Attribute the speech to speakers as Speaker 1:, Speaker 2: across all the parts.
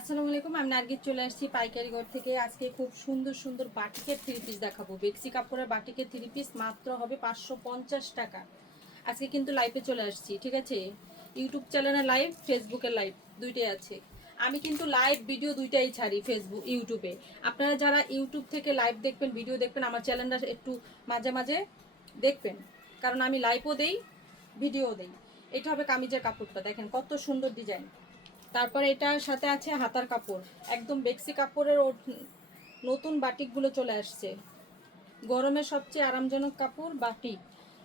Speaker 1: আসসালামু আলাইকুম, আমি নার্গিস চলে আসছি পাইকারি ঘর থেকে। আজকে খুব সুন্দর সুন্দর বাটিকের থ্রি পিস দেখাবো। বেক্সি কাপড়ের বাটিকের থ্রি পিস মাত্র হবে পাঁচশো পঞ্চাশ টাকা। আজকে কিন্তু লাইভে চলে আসছি, ঠিক আছে? ইউটিউব চ্যানেলে লাইভ ফেসবুকের লাইভ দুইটাই আছে। আমি কিন্তু লাইভ ভিডিও দুইটাই ছাড়ি ফেসবুক ইউটিউবে আপনারা যারা ইউটিউব থেকে লাইভ দেখবেন ভিডিও দেখবেন, আমার চ্যানেলটা একটু মাঝে মাঝে দেখবেন। কারণ আমি লাইভও দেই ভিডিও দেই। এটা হবে কামিজের কাপড়টা, দেখেন কত সুন্দর ডিজাইন তারপরে এটার সাথে আছে হাতার কাপড়। একদম বেক্সি কাপড়ের নতুন বাটিকগুলো চলে আসছে। গরমে সবচেয়ে আরামজনক কাপড় বাটিক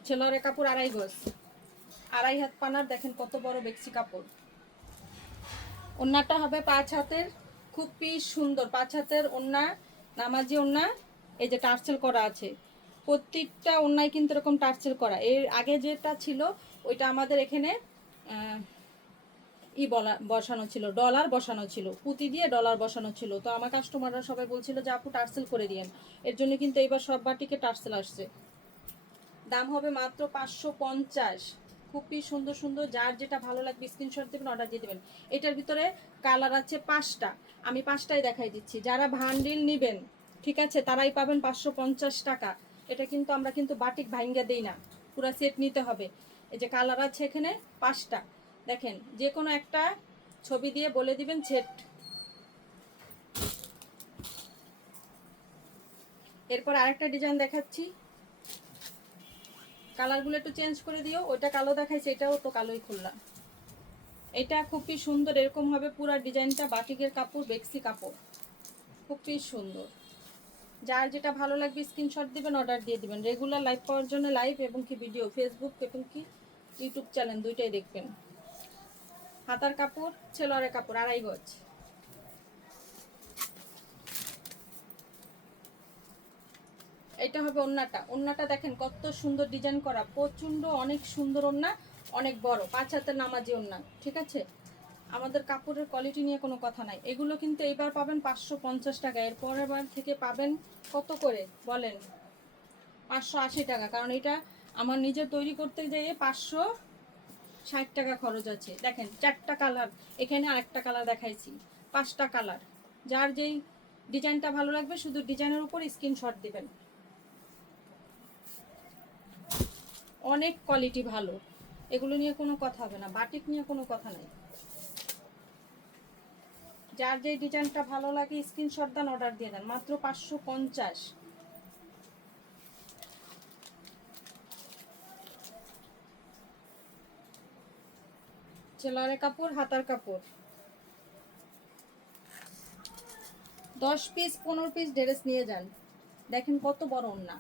Speaker 1: ছেলরে কাপড় আড়াই গজ। আড়াই হাত পানার, দেখেন কত বড় বেক্সি কাপড়। ওন্নাটা হবে পাঁচ হাতের, খুবই সুন্দর। পাঁচ হাতের ওন্না, নামাজি ওন্না, এই যে টার্সেল করা আছে। প্রত্যেকটা ওন্নায় কিন্তু এরকম টার্সেল করা। এর আগে যেটা ছিল, ওইটা আমাদের এখানে ই বলা, বসানো ছিল ডলার বসানো ছিল, পুঁতি দিয়ে ডলার বসানো ছিল। তো আমার কাস্টমাররা সবাই বলছিল যে, আপু, টার্সেল করে দিয়েন। এর জন্য কিন্তু এইবার সব বাটিকে টার্সেল আসছে। দাম হবে মাত্র পাঁচশো পঞ্চাশ। খুবই সুন্দর সুন্দর। যার যেটা ভালো লাগবে স্ক্রিনশট দেবেন অর্ডার দিয়ে দেবেন। এটার ভিতরে কালার আছে পাঁচটা। আমি পাঁচটাই দেখাই দিচ্ছি। যারা ভান্ডিল নেবেন, ঠিক আছে, তারাই পাবেন পাঁচশো পঞ্চাশ টাকা। এটা কিন্তু আমরা কিন্তু বাটিক ভাইঙ্গা দেই না। পুরো সেট নিতে হবে। এই যে কালার আছে এখানে পাঁচটা। দেখেন, যে কোনো একটা ছবি দিয়ে বলে দিবেন সেট এরপর আরেকটা ডিজাইন দেখাচ্ছি। কালারগুলো একটু চেঞ্জ করে দিও, ওইটা কালো দেখাইছে, এটাও তো কালোই খুললাম। এটা খুবই সুন্দর, এরকম হবে পুরা ডিজাইনটা বাটিকের কাপড়, বেক্সি কাপড়। খুবই সুন্দর। যার যেটা ভালো লাগবে স্ক্রিনশট দিবেন, অর্ডার দিয়ে দিবেন। রেগুলার লাইভ পাওয়ার জন্য লাইভ এবং কি ভিডিও ফেসবুক এবং কি ইউটিউব চ্যানেল দুইটাই দেখবেন। হাতার কাপড় ছেলরে কাপড়, আড়াই গজ। এটা হবে ওন্নাটা। ওন্নাটা দেখেন কত সুন্দর ডিজাইন করা। প্রচণ্ড অনেক সুন্দর ওন্না, অনেক বড়। পাঁচ হাতের নামাজি ওন্না, ঠিক আছে? আমাদের কাপড়ের কোয়ালিটি নিয়ে কোনো কথা নাই। এগুলো কিন্তু এবার পাবেন পাঁচশো পঞ্চাশ টাকা। এর পরের বার থেকে পাবেন কত করে? বলেন। পাঁচশো আশি টাকা। কারণ এটা আমার নিজে তৈরি করতে যেয়ে পাঁচশো ষাট টাকা খরচ আছে। দেখেন, চারটা কালার। এখানে আরেকটা কালার দেখাইছি, পাঁচটা কালার। যার যেই ডিজাইনটা ভালো লাগবে, শুধু ডিজাইনের উপর স্ক্রিনশট দিবেন। অনেক কোয়ালিটি ভালো। এগুলো নিয়ে কোনো কথা হবে না, বাটিক নিয়ে কোনো কথা নেই। যার যে ডিজাইনটা ভালো লাগে, স্ক্রিনশট দেন, অর্ডার দিয়ে দেন। মাত্র পাঁচশো পঞ্চাশ। চেলারে কাপড়, হাতার কাপড়। দশ পিস পনেরো পিস ড্রেস নিয়ে যান। দেখেন কত বড় ওন্না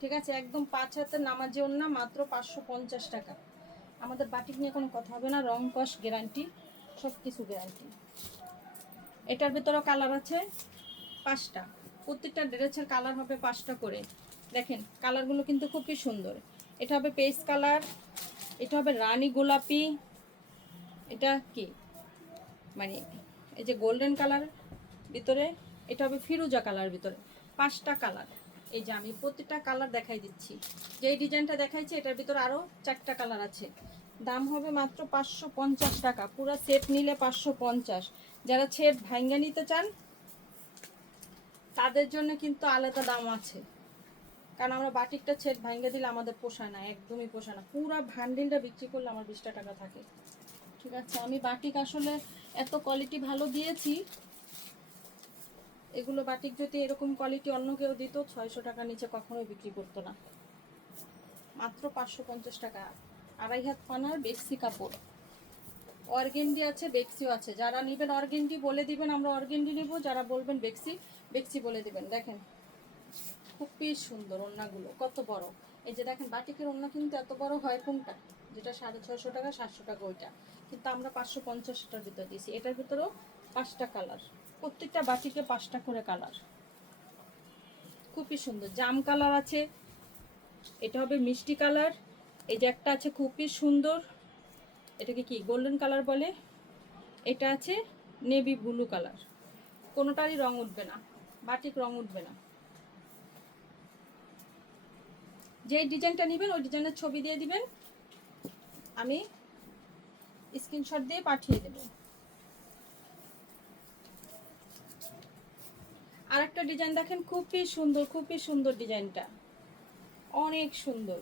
Speaker 1: ঠিক আছে? একদম পাঁচ হাতের নামাজি ওন্না মাত্র পাঁচশো পঞ্চাশ টাকা। আমাদের বাটিক নিয়ে কোনো কথা হবে না। রং, কস গ্যারান্টি সব কিছু গ্যারান্টি এটার ভিতরে কালার আছে পাঁচটা। প্রত্যেকটা ড্রেসের কালার হবে পাঁচটা করে। দেখেন কালারগুলো কিন্তু খুবই সুন্দর। এটা হবে পেস কালার এটা হবে রানী গোলাপি এটা কি? মানে এই যে গোল্ডেন কালার ভিতরে, এটা হবে ফিরুজা কালার ভিতরে, পাঁচটা কালার এই যে আমি প্রতিটা কালার দেখাই দিচ্ছি। যেই ডিজাইনটা দেখাইছি, এটার ভিতরে আরও চারটা কালার আছে। দাম হবে মাত্র পাঁচশো পঞ্চাশ টাকা। পুরো সেট নিলে পাঁচশো পঞ্চাশ। যারা সেট ভাঙ্গা নিতে চান, তাদের জন্য কিন্তু আলাদা দাম আছে। কারণ আমরা বাটিকটা ছেট ভাঙ্গা দিলে আমাদের পোষায় না, একদমই পোষায় না। পুরো ভান্ডিলটা বিক্রি করলে আমার বিশটা টাকা থাকে। ঠিক আছে, আমি বাটিক আসলে এত কোয়ালিটি ভালো দিয়েছি। এগুলো বাটিক যদি এরকম কোয়ালিটি অন্য কেউ দিত, ছয়শো টাকা নিচে কখনোই বিক্রি করতো না। মাত্র পাঁচশো পঞ্চাশ টাকা। আড়াই হাত পানার বেক্সি কাপড়। অর্গেন্ডি আছে, বেক্সিও আছে। যারা নেবেন অর্গেন্ডি বলে দিবেন, আমরা অর্গেন্ডি নেব। যারা বলবেন বেক্সি বেক্সি বলে দিবেন। দেখেন, খুবই সুন্দর ওড়নাগুলো, কত বড়। এই যে দেখেন, বাটিকের ওড়না কিন্তু এত বড় হয় কোনটা? যেটা সাড়ে ছয়শো টাকা, সাতশো টাকা ওইটা। কিন্তু আমরা পাঁচশো পঞ্চাশটার ভিতর দিয়েছি। এটার ভিতরেও পাঁচটা কালার। প্রত্যেকটা বাটিকে পাঁচটা করে কালার। খুবই সুন্দর। জাম কালার আছে। এটা হবে মিষ্টি কালার। এই যে একটা আছে খুবই সুন্দর। এটাকে কি গোল্ডেন কালার বলে? এটা আছে নেভি ব্লু কালার। কোনোটারই রং উঠবে না। বাটিক রং উঠবে না। যে ডিজাইনটা নেবেন, ওই ডিজাইনের ছবি দিয়ে দিবেন। আমি স্ক্রিনশট দিয়ে পাঠিয়ে দেব। আরেকটা ডিজাইন দেখেন, খুবই সুন্দর খুবই সুন্দর ডিজাইনটা। অনেক সুন্দর।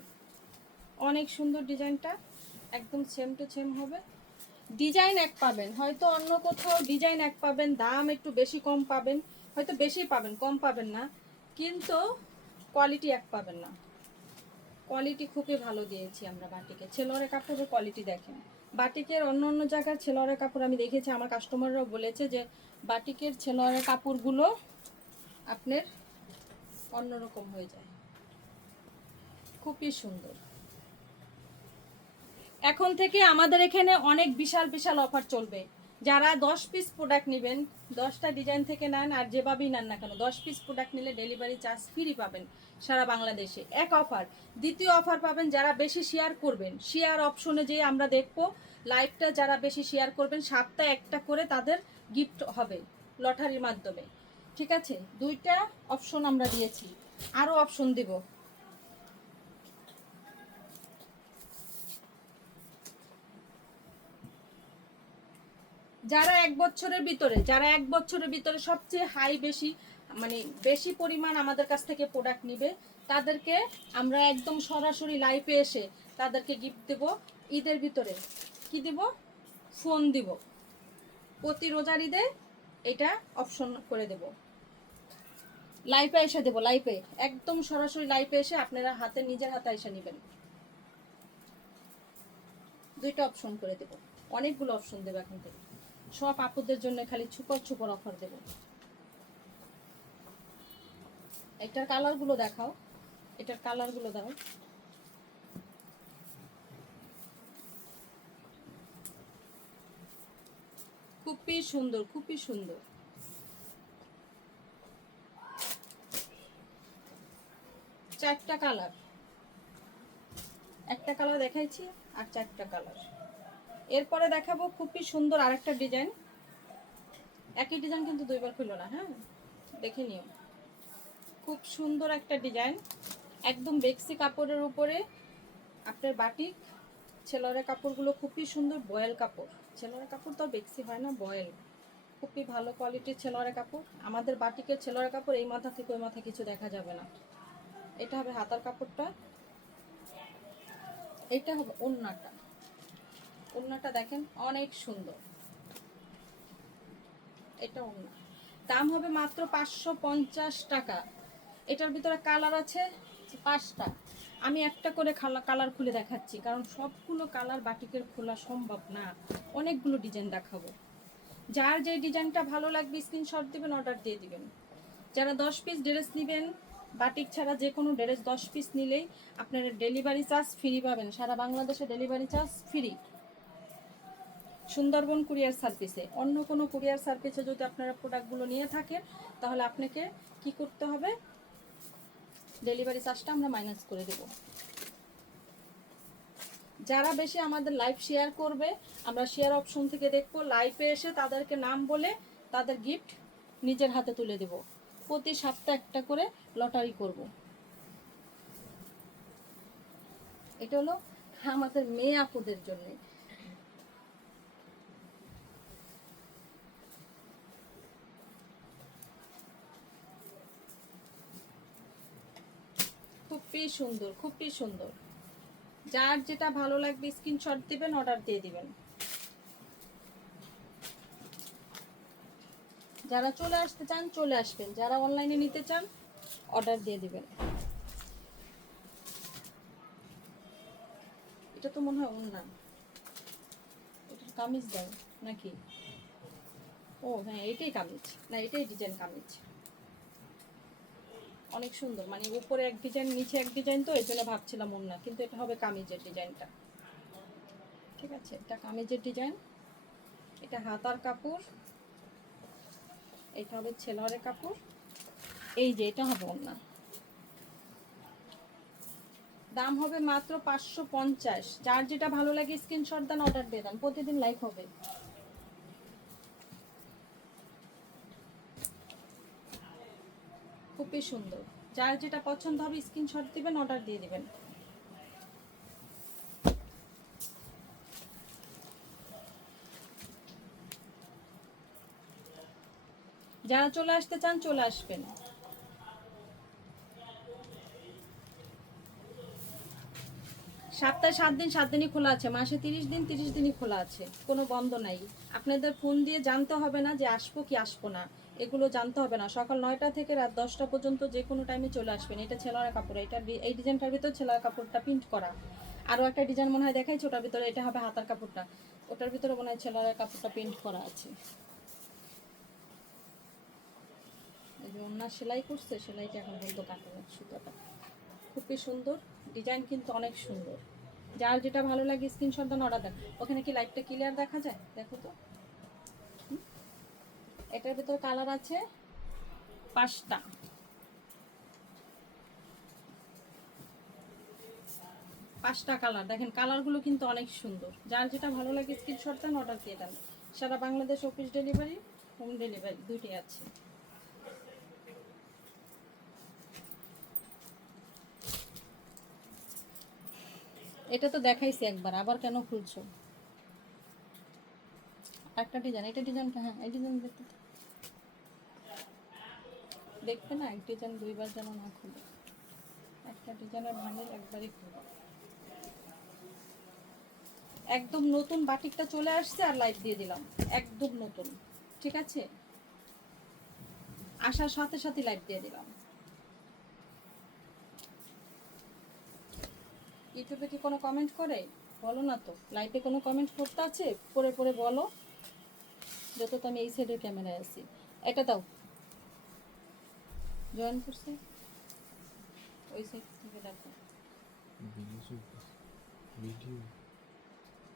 Speaker 1: অনেক সুন্দর ডিজাইনটা, একদম সেম টু সেম হবে। ডিজাইন এক পাবেন, হয়তো অন্য কোথাও ডিজাইন এক পাবেন, দাম একটু বেশি কম পাবেন, হয়তো বেশি পাবেন, কম পাবেন না, কিন্তু কোয়ালিটি এক পাবেন না। কোয়ালিটি খুবই ভালো দিয়েছি আমরা বাটিকে। ছেলোয়ারের কাপড়ের কোয়ালিটি দেখেন। বাটিকের অন্য অন্য জায়গার ছেলোয়ারের কাপড় আমি দেখেছি, আমার কাস্টমাররাও বলেছে যে বাটিকের ছেলোয়ারের কাপড়গুলো আপনার অন্যরকম হয়ে যায়। খুবই সুন্দর। এখন থেকে আমাদের এখানে অনেক বিশাল বিশাল অফার চলবে। যারা দশ পিস প্রোডাক্ট নেবেন, দশটা ডিজাইন থেকে নেন আর যেভাবেই নেন না কেন, দশ পিস প্রোডাক্ট নিলে ডেলিভারি চার্জ ফ্রি পাবেন সারা বাংলাদেশে। এক অফার দ্বিতীয় অফার পাবেন যারা বেশি শেয়ার করবেন। শেয়ার অপশনে যে আমরা দেখব লাইভটা যারা বেশি শেয়ার করবেন, সাতটা একটা করে তাদের গিফট হবে লটারির মাধ্যমে। ঠিক আছে? দুইটা অপশন আমরা দিয়েছি। আরও অপশন দিব। যারা এক বছরের ভিতরে, যারা এক বছরের ভিতরে সবচেয়ে হাই বেশি মানে বেশি পরিমাণ আমাদের কাছ থেকে প্রোডাক্ট নিবে, তাদেরকে আমরা একদম সরাসরি লাইফে এসে তাদেরকে গিফট দেব। ঈদের ভিতরে কি দেব? ফোন দিব। প্রতি রোজার ঈদে এটা অপশন করে দেব। লাইফে এসে দেবো লাইফে একদম সরাসরি লাইফে এসে আপনারা হাতে, নিজের হাতে এসে নেবেন। দুইটা অপশন করে দেব। অনেকগুলো অপশন দেবো এখন থেকে। সব আপুদের জন্য খালি ছুপর ছুপর অফার দেব। এটার কালারগুলো দেখাও। এটার কালারগুলো দাও। খুবই সুন্দর খুবই সুন্দর। চারটা কালার একটা কালার দেখাইছি আর চারটা কালার এরপরে দেখাবো খুবই সুন্দর আরেকটা ডিজাইন। একই ডিজাইন কিন্তু দুইবার খুললো না হ্যাঁ? দেখে নিও। খুব সুন্দর একটা ডিজাইন। একদম বেক্সি কাপড়ের উপরে আপনার বাটিক ছেলরের কাপড়গুলো খুবই সুন্দর বয়েল কাপড়। ছেলরের কাপড় তো বেক্সি হয় না, বয়েল। খুবই ভালো কোয়ালিটির ছেলরের কাপড়। আমাদের বাটিকের ছেলরের কাপড় এই মাথা থেকে ওই মাথা কিছু দেখা যাবে না। এটা হবে হাতার কাপড়টা। এটা হবে ওন্নাটা। ওড়নাটা দেখেন, অনেক সুন্দর। এটা ওড়না। দাম হবে মাত্র পাঁচশো পঞ্চাশ টাকা। এটার ভিতরে কালার আছে পাঁচটা। আমি একটা করে কালার খুলে দেখাচ্ছি, কারণ সবগুলো কালার বাটিকের খোলা সম্ভব না। অনেকগুলো ডিজাইন দেখাবো। যার যে ডিজাইনটা ভালো লাগবে স্ক্রিনশট দেবেন, অর্ডার দিয়ে দিবেন। যারা দশ পিস ড্রেস নেবেন, বাটিক ছাড়া যে কোনো ড্রেস দশ পিস নিলেই আপনারা ডেলিভারি চার্জ ফ্রি পাবেন। সারা বাংলাদেশে delivery charge free. Sundarban courier সার্ভিসে। অন্য কোনো কুরিয়ার সার্ভিসে যদি আপনারা প্রোডাক্টগুলো নিয়ে থাকেন, তাহলে আপনাকে কি করতে হবে? ডেলিভারি চার্জটা আমরা মাইনাস করে দেব। যারা বেশি আমাদের লাইভ শেয়ার করবে, আমরা শেয়ার অপশন থেকে দেখব লাইভে এসে তাদেরকে নাম বলে তাদের গিফট নিজের হাতে তুলে দেব। প্রতি সপ্তাহে একটা করে লটারি করব। এটা হলো আমাদের মেয়ে আপুদের জন্য। খুবই সুন্দর খুবই সুন্দর। যার যেটা ভালো লাগবে স্ক্রিনশট দিবেন অর্ডার দিয়ে দিবেন। যারা চলে আসতে চান, চলে আসবেন। যারা অনলাইনে নিতে চান অর্ডার দিয়ে দিবেন। এটা তো মনে হয় অন্য এটা কামিজ দেয় নাকি? ও হ্যাঁ এটাই কামিজ। না, এটাই ডিজাইন কামিজ। অনেক সুন্দর। মানে উপরে এক ডিজাইন নিচে এক ডিজাইন তো এই জন্য ভাবছিলাম অন্য। কিন্তু এটা হবে কামিজের ডিজাইনটা ঠিক আছে, এটা কামিজের ডিজাইন এটা হাতার কাপড়। এটা হবে ছেলরের কাপড়। এই যে, এটা হবে অন্য। দাম হবে মাত্র পাঁচশো পঞ্চাশ। যার যেটা ভালো লাগে স্ক্রিনশট দেন অর্ডার দিয়ে দেন। প্রতিদিন লাইভ হবে। খুবই সুন্দর। যার যেটা পছন্দ হবে স্ক্রিনশট দিবেন অর্ডার দিয়ে দিবেন। যারা চলে আসতে চান, চলে আসবেন। সপ্তাহে সাত দিন, সাত দিনই খোলা আছে। মাসে তিরিশ দিন, তিরিশ দিনই খোলা আছে। কোনো বন্ধ নাই। আপনাদের ফোন দিয়ে জানতে হবে না যে আসব কি আসব না। এগুলো জানতে হবে না। সকাল নয়টা থেকে রাত দশটা পর্যন্ত যে কোনো টাইমে চলে আসবেন। এটা ছেলার কাপড়। এটা এই ডিজাইনটার ভিতর ছেলার কাপড়টা প্রিন্ট করা। আরও একটা ডিজাইন মনে হয় দেখাইছে ওটার ভিতরে এটা হবে হাতার কাপড়টা। ওটার ভিতরে মনে হয় ছেলার কাপড়টা প্রিন্ট করা আছে। এই সেলাই করছে, সেলাইটা এখন পর্যন্ত কাটে, সুতোটা। খুবই সুন্দর। ডিজাইন কিন্তু অনেক সুন্দর। যার যেটা ভালো লাগে স্ক্রিনশট দেন অর্ডার দেন ওখানে কি লাইটটা ক্লিয়ার দেখা যায়? দেখো তো? এটার ভিতর কালার আছে পাঁচটা। পাঁচটা কালার। দেখেন, কালারগুলো কিন্তু অনেক সুন্দর। যার যেটা ভালো লাগে স্ক্রিনশট দেন অর্ডার দিয়ে দেন। সারা Bangladesh office delivery home delivery দুইটাই আছে। এটা তো দেখাইছি একবার, আবার কেন খুলছো? একটা ডিজাইন এটা ডিজাইনটা হ্যাঁ এই ডিজাইন দেখতে। দেখবে না, এক ডিজাইন দুইবার যেন না খুলে একটা ডিজাইনের ভাঙে একবারই খুলবে। একদম নতুন বাটিকটা চলে আসছে আর লাইট দিয়ে দিলাম। একদম নতুন, ঠিক আছে? আসার সাথে সাথে লাইট দিয়ে দিলাম। ইউটিউবে কি কোনো কমেন্ট করে? বলো না তো। লাইভে কোনো কমেন্ট করতে আছে? পরে পরে বলো। যত তো আমি এই সাইডের ক্যামেরায় আছি। এটা দাও। জয়েন করছে? ওই সাইড থেকে দেখো
Speaker 2: ভিডিও।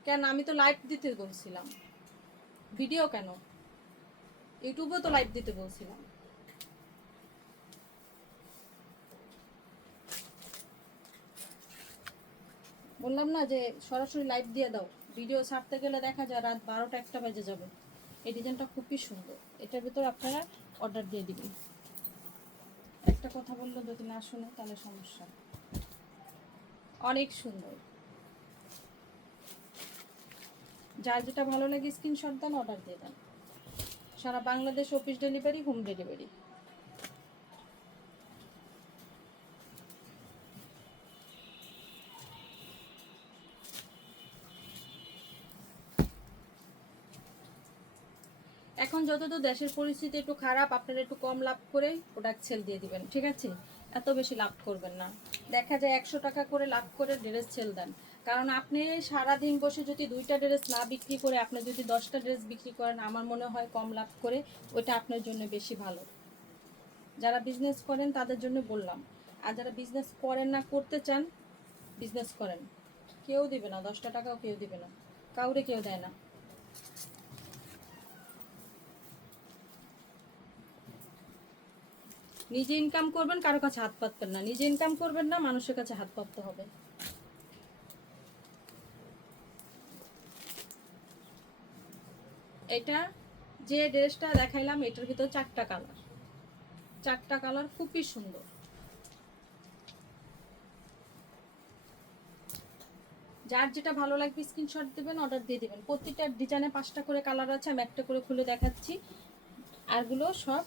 Speaker 1: কেন? আমি তো লাইভ দিতে বলছিলাম। ভিডিও কেন? ইউটিউবেও তো লাইভ দিতে বলছিলাম। বললাম না যে সরাসরি লাইভ দিয়ে দাও। ভিডিও ছাড়তে গেলে দেখা যায় রাত বারোটা একটা বেজে যাবে। এই ডিজাইনটা খুবই সুন্দর। এটার ভিতর আপনারা অর্ডার দিয়ে দিবেন। একটা কথা বলল যদি না শুনে, তাহলে সমস্যা। অনেক সুন্দর। যার যেটা ভালো লাগে স্ক্রিনশট দেন অর্ডার দিয়ে দেন। সারা Bangladesh office delivery home delivery যতদূর দেশের পরিস্থিতি একটু খারাপ, আপনারা একটু কম লাভ করে প্রোডাক্ট সেল দিয়ে দিবেন, ঠিক আছে? এত বেশি লাভ করবেন না। দেখা যায় একশো টাকা করে লাভ করে ড্রেস সেল দেন। কারণ আপনি সারা দিন বসে যদি দুইটা ড্রেস না বিক্রি করে, আপনি যদি দশটা ড্রেস বিক্রি করেন, আমার মনে হয় কম লাভ করে ওইটা আপনার জন্য বেশি ভালো। যারা বিজনেস করেন, তাদের জন্য বললাম। আর যারা বিজনেস করেন না, করতে চান বিজনেস করেন। কেউ দিবে না, দশটা টাকাও কেউ দিবে না। কাউরে কেউ দেয় না। নিজে ইনকাম করবেন, কারও কাছে হাত পাতবেন না। নিজে ইনকাম করবেন না, মানুষের কাছে হাত পাততে হবে। এটা যে ড্রেসটা দেখাইলাম, এটার ভিতর চারটা কালার। চারটা কালার খুবই সুন্দর। যার যেটা ভালো লাগবে স্ক্রিনশট দেবেন অর্ডার দিয়ে দেবেন। প্রতিটা ডিজাইনে পাঁচটা করে কালার আছে, আমি একটা করে খুলে দেখাচ্ছি। আরগুলো সব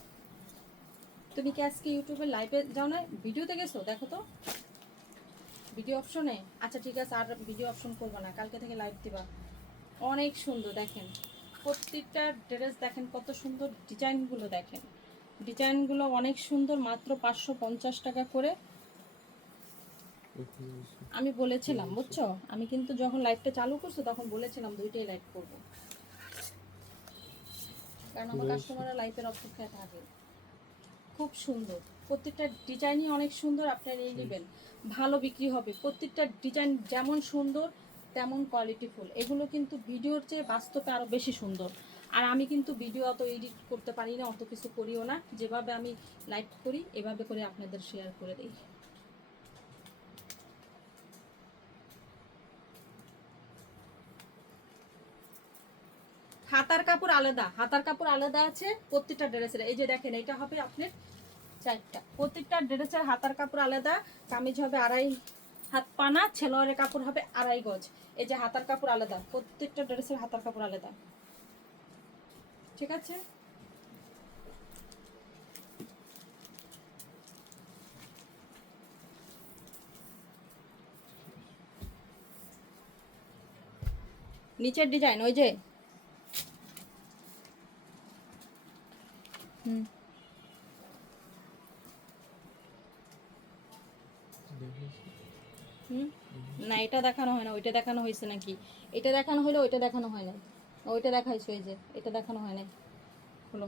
Speaker 1: তুমি কি আজকে ইউটিউবে লাইভে যাও না? ভিডিওতে গেছো? দেখো তো। ভিডিও অপশনে আচ্ছা ঠিক আছে আর ভিডিও অপশন করব না। কালকে থেকে লাইভ দিবা। অনেক সুন্দর দেখেন। প্রত্যেকটা ড্রেস দেখেন কত সুন্দর ডিজাইনগুলো দেখেন। ডিজাইনগুলো অনেক সুন্দর মাত্র পাঁচশো পঞ্চাশ টাকা করে। আমি বলেছিলাম বুঝছ? আমি কিন্তু যখন লাইভটা চালু করছ তখন বলেছিলাম দুইটাই লাইভ করব। কারণ আমার কাস্টমাররা লাইভের অপেক্ষায় থাকে। খুব সুন্দর। প্রত্যেকটা ডিজাইনই অনেক সুন্দর আপনারা নিয়ে নেবেন। ভালো বিক্রি হবে। প্রত্যেকটা ডিজাইন যেমন সুন্দর তেমন কোয়ালিটিফুল এগুলো কিন্তু ভিডিওর চেয়ে বাস্তবে আরও বেশি সুন্দর। আর আমি কিন্তু ভিডিও অত এডিট করতে পারি না অত কিছু করিও না। যেভাবে আমি লাইভ করি এভাবে করে আপনাদের শেয়ার করে দিই। হাতার কাপড় আলাদা, হাতার কাপড় আলাদা আছে, প্রত্যেকটা ড্রেসের এই যে দেখেন, এটা হবে আপনার চারটা। প্রত্যেকটা ড্রেসের হাতার কাপড় আলাদা, কামিজ হবে আড়াই হাত পানা, ছেলোয়ারের কাপড় হবে আড়াই গজ। এই যে হাতার কাপড় আলাদা, প্রত্যেকটা ড্রেসের হাতার কাপড় আলাদা। ঠিক আছে? নিচের ডিজাইন ওই যে হুম? না, এটা দেখানো হয় না, ওইটা দেখানো হয়েছে নাকি? এটা দেখানো হলো, ওইটা দেখানো হয় না ওইটা দেখাইছে, ওই যে, এটা দেখানো হয় নাই। হলো।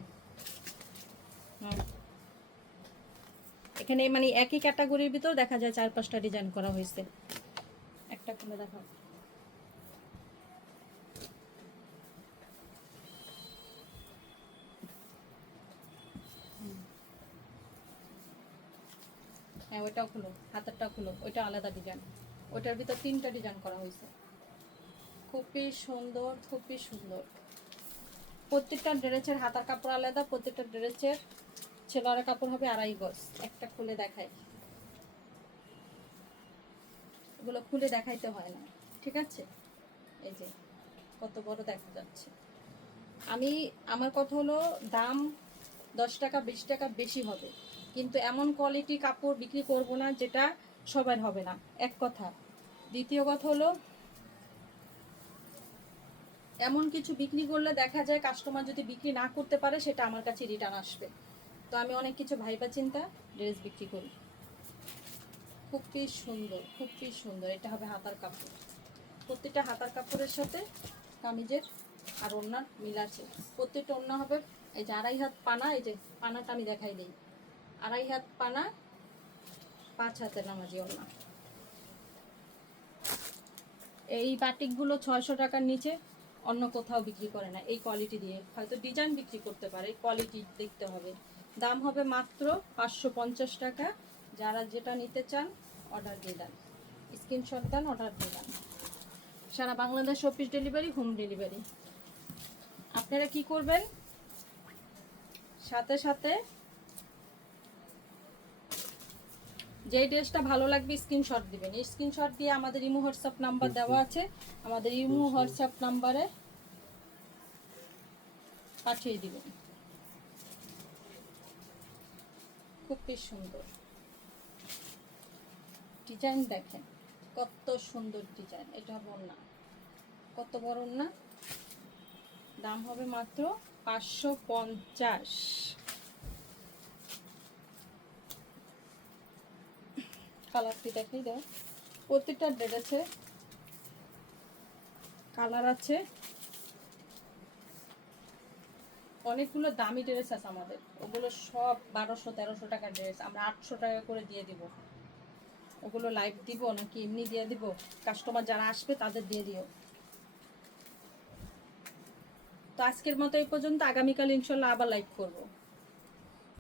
Speaker 1: এখানে মানে একই ক্যাটাগরির ভিতর দেখা যায় চার পাঁচটা ডিজাইন করা হয়েছে। একটা খুলে দেখাও। হ্যাঁ ওইটাও খুলো, হাতেরটাও খুলো, ওইটা আলাদা ডিজাইন ওইটার ভিতর তিনটা ডিজাইন করা হয়েছে। খুবই সুন্দর খুবই সুন্দর। প্রত্যেকটা ড্রেসের হাতার কাপড় আলাদা, প্রত্যেকটা ড্রেসের ছেলার কাপড় হবে আড়াই গজ। একটা খুলে দেখাই এগুলো খুলে দেখাইতে হয় না, ঠিক আছে? এই যে, কত বড় দেখা যাচ্ছে। আমি, আমার কথা হলো দাম দশ টাকা, বিশ টাকা বেশি হবে। কিন্তু এমন কোয়ালিটি কাপড় বিক্রি করব না যেটা সবার হবে না। এক কথা। দ্বিতীয় কথা হলো, এমন কিছু বিক্রি করলে দেখা যায় কাস্টমার যদি বিক্রি না করতে পারে, সেটা আমার কাছে রিটার্ন আসবে। তো আমি অনেক কিছু ভাইবা চিন্তা ড্রেস বিক্রি করি। খুবই সুন্দর খুবই সুন্দর। এটা হবে হাতার কাপড়। প্রত্যেকটা হাতার কাপড়ের সাথে কামিজের আর ওড়নার মিল আছে। প্রত্যেকটা ওড়না হবে, এই যে আড়াই হাত পানা, এই যে পানাটা আমি দেখাই দিই। আড়াই হাত পানা, পাঁচ হাতের নামাজি ওড়না। এই বাটিকগুলো ছয়শো টাকার নিচে অন্য কোথাও বিক্রি করে না, এই কোয়ালিটি দিয়ে। হয়তো ডিজাইন বিক্রি করতে পারে কোয়ালিটি দেখতে হবে। দাম হবে মাত্র পাঁচশো পঞ্চাশ টাকা। যারা যেটা নিতে চান অর্ডার দিয়ে দেন। স্ক্রিনশট দেন অর্ডার দিয়ে দেন। সারা Bangladesh office delivery home delivery আপনারা কি করবেন? সাথে সাথে যে ড্রেসটা ভালো লাগবে স্ক্রিনশট দিবেন। এই স্ক্রিনশট দিয়ে আমাদের ইমো হোয়াটসঅ্যাপ নাম্বার দেওয়া আছে। আমাদের ইমো হোয়াটসঅ্যাপ নাম্বারে পাঠিয়ে দিবেন। খুবই সুন্দর। ডিজাইন দেখেন কত সুন্দর ডিজাইন। এটা বন্যা। কত বড় না? দাম হবে মাত্র পাঁচশো পঞ্চাশ। কালারটি দেখাই দাও? প্রত্যেকটা ড্রেস কালার আছে। অনেকগুলো দামি ড্রেস আছে আমাদের। ওগুলো সব বারোশো, তেরোশো টাকার ড্রেস আমরা আটশো টাকা করে দিয়ে দিব। ওগুলো লাইভ দিব নাকি এমনি দিয়ে দিব? কাস্টমার যারা আসবে তাদের দিয়ে দিও। তো আজকের মতো এই পর্যন্ত। আগামীকাল ইনশাল্লাহ আবার লাইভ করব।